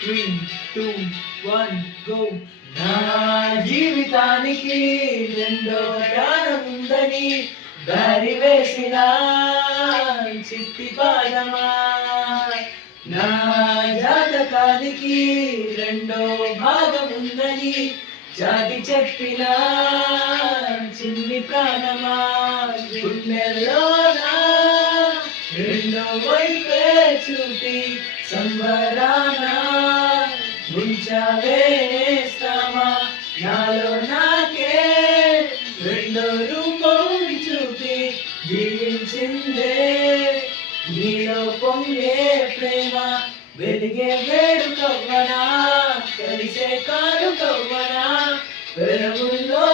3, 2, 1, go. నా జీవితానికి రెండో ప్రాణం ఉందని దారి వేసిన చిట్టి పాదమా, నా జాతకానికి రెండో భాగం ఉందని చాటి చెప్పిన చిన్ని ప్రాణమా, గుండెల్లోనా రెండో వైపే చూపి సంబరాన ముంచవేస్తామా, నాలో నాకే రెండో రూపం చూపి జీవించిందే నీలో పొంగే ప్రేమ, వెలిగే వేడుకవ్వనా కలిసే కానుకవ్వనా, వెలుగుల్లో